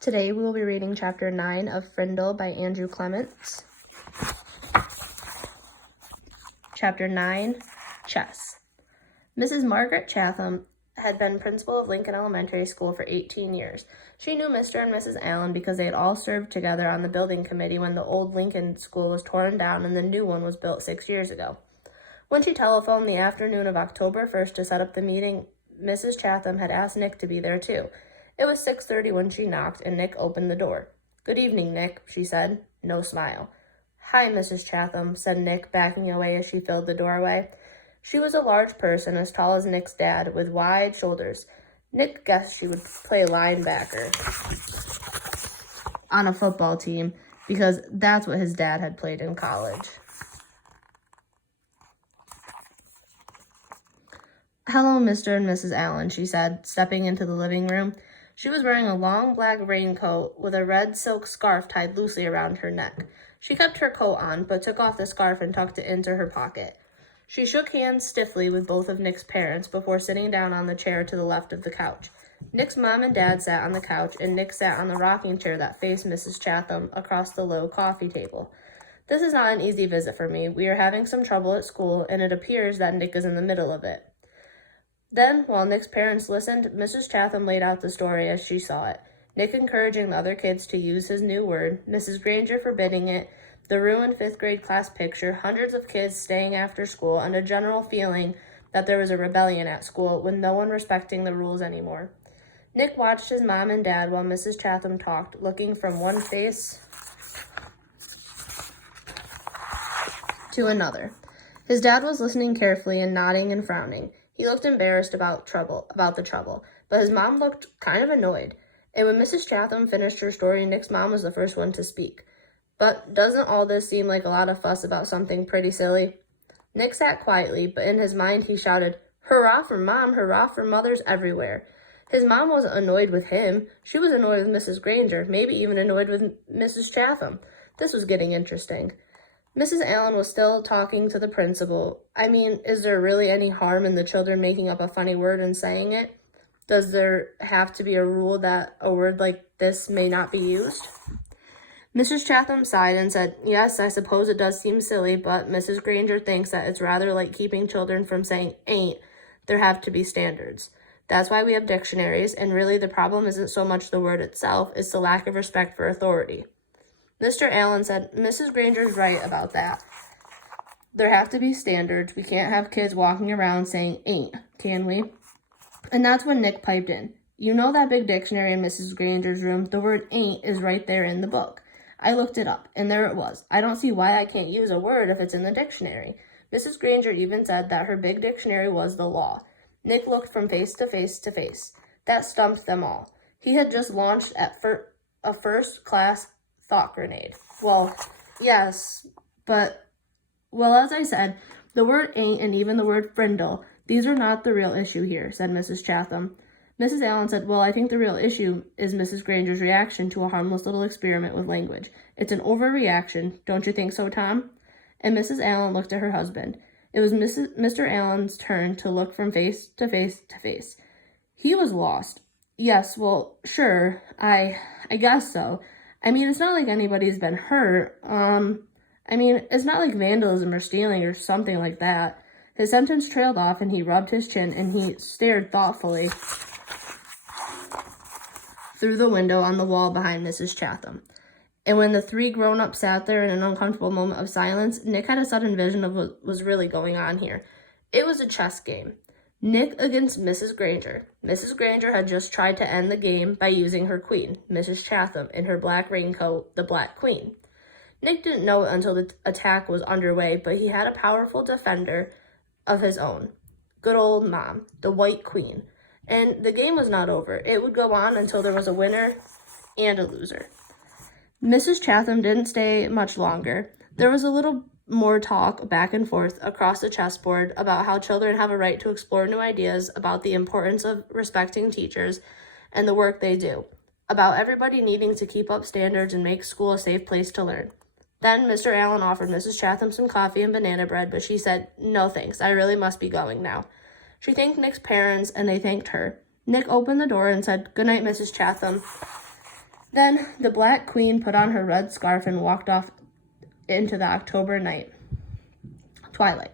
Today we will be reading Chapter 9 of Frindle by Andrew Clements. Chapter 9, Chess. Mrs. Margaret Chatham had been principal of Lincoln Elementary School for 18 years. She knew Mr. and Mrs. Allen because they had all served together on the building committee when the old Lincoln School was torn down and the new one was built 6 years ago. When she telephoned the afternoon of October 1st to set up the meeting, Mrs. Chatham had asked Nick to be there too. It was 6:30 when she knocked, and Nick opened the door. "Good evening, Nick," she said. No smile. "Hi, Mrs. Chatham," said Nick, backing away as she filled the doorway. She was a large person, as tall as Nick's dad, with wide shoulders. Nick guessed she would play linebacker on a football team, because that's what his dad had played in college. "Hello, Mr. and Mrs. Allen," she said, stepping into the living room. She was wearing a long black raincoat with a red silk scarf tied loosely around her neck. She kept her coat on, but took off the scarf and tucked it into her pocket. She shook hands stiffly with both of Nick's parents before sitting down on the chair to the left of the couch. Nick's mom and dad sat on the couch, and Nick sat on the rocking chair that faced Mrs. Chatham across the low coffee table. "This is not an easy visit for me. We are having some trouble at school, and it appears that Nick is in the middle of it." Then, while Nick's parents listened, Mrs. Chatham laid out the story as she saw it. Nick encouraging the other kids to use his new word, Mrs. Granger forbidding it, the ruined 5th grade class picture, hundreds of kids staying after school, and a general feeling that there was a rebellion at school with no one respecting the rules anymore. Nick watched his mom and dad while Mrs. Chatham talked, looking from one face to another. His dad was listening carefully and nodding and frowning. He looked embarrassed about the trouble, but his mom looked kind of annoyed. And when Mrs. Chatham finished her story, Nick's mom was the first one to speak. "But doesn't all this seem like a lot of fuss about something pretty silly?" Nick sat quietly, but in his mind he shouted, "Hurrah for Mom, hurrah for mothers everywhere." His mom wasn't annoyed with him. She was annoyed with Mrs. Granger, maybe even annoyed with Mrs. Chatham. This was getting interesting. Mrs. Allen was still talking to the principal. "I mean, is there really any harm in the children making up a funny word and saying it? Does there have to be a rule that a word like this may not be used?" Mrs. Chatham sighed and said, "Yes, I suppose it does seem silly, but Mrs. Granger thinks that it's rather like keeping children from saying ain't. There have to be standards. That's why we have dictionaries, and really the problem isn't so much the word itself, it's the lack of respect for authority." Mr. Allen said, "Mrs. Granger's right about that. There have to be standards. We can't have kids walking around saying ain't, can we?" And that's when Nick piped in. "You know that big dictionary in Mrs. Granger's room? The word ain't is right there in the book. I looked it up, and there it was. I don't see why I can't use a word if it's in the dictionary." Mrs. Granger even said that her big dictionary was the law. Nick looked from face to face to face. That stumped them all. He had just launched at a first-class thought grenade. "Well, yes, but, well, as I said, the word ain't and even the word frindle, these are not the real issue here," said Mrs. Chatham. Mrs. Allen said, "Well, I think the real issue is Mrs. Granger's reaction to a harmless little experiment with language. It's an overreaction. Don't you think so, Tom?" And Mrs. Allen looked at her husband. It was Mr. Allen's turn to look from face to face to face. He was lost. "Yes, well, sure, I guess so. I mean, it's not like anybody's been hurt. It's not like vandalism or stealing or something like that." His sentence trailed off and he rubbed his chin and he stared thoughtfully through the window on the wall behind Mrs. Chatham. And when the three grown-ups sat there in an uncomfortable moment of silence, Nick had a sudden vision of what was really going on here. It was a chess game. Nick against Mrs. Granger. Mrs. Granger had just tried to end the game by using her queen, Mrs. Chatham, in her black raincoat, the Black Queen. Nick didn't know it until the attack was underway, but he had a powerful defender of his own. Good old Mom, the White Queen. And the game was not over. It would go on until there was a winner and a loser. Mrs. Chatham didn't stay much longer. There was a little more talk back and forth across the chessboard about how children have a right to explore new ideas, about the importance of respecting teachers and the work they do, about everybody needing to keep up standards and make school a safe place to learn. Then Mr. Allen offered Mrs. Chatham some coffee and banana bread, but she said, "No thanks, I really must be going now." She thanked Nick's parents, and they thanked her. Nick opened the door and said, "Good night, Mrs. Chatham." Then the Black Queen put on her red scarf and walked off into the October night. Twilight.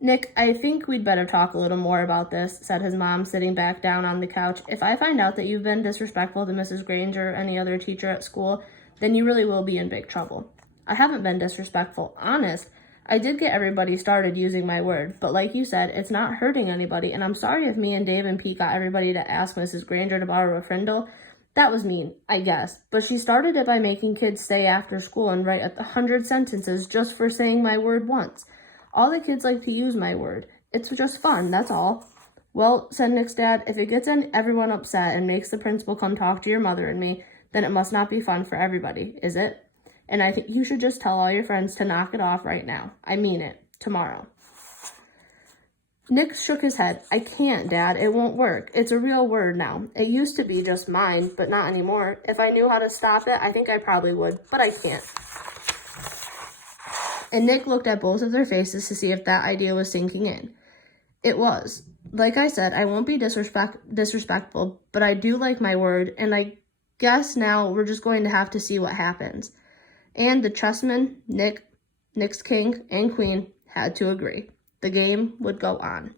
Nick, I think we'd better talk a little more about this, said his mom, sitting back down on the couch. If I find out that you've been disrespectful to Mrs. Granger or any other teacher at school, then you really will be in big trouble. I haven't been disrespectful, honest. I did get everybody started using my word, but like you said, it's not hurting anybody, and I'm sorry if me and Dave and Pete got everybody to ask Mrs. Granger to borrow a Frindle. That was mean, I guess, but she started it by making kids stay after school and write 100 sentences just for saying my word once. All the kids like to use my word. It's just fun, that's all. Well, said Nick's dad, if it gets everyone upset and makes the principal come talk to your mother and me, then it must not be fun for everybody, is it? And I think you should just tell all your friends to knock it off right now. I mean it. Tomorrow. Nick shook his head. I can't, Dad. It won't work. It's a real word now. It used to be just mine, but not anymore. If I knew how to stop it, I think I probably would, but I can't. And Nick looked at both of their faces to see if that idea was sinking in. It was. Like I said, I won't be disrespectful, but I do like my word, and I guess now we're just going to have to see what happens. And the chessmen, Nick's king and queen, had to agree. The game would go on.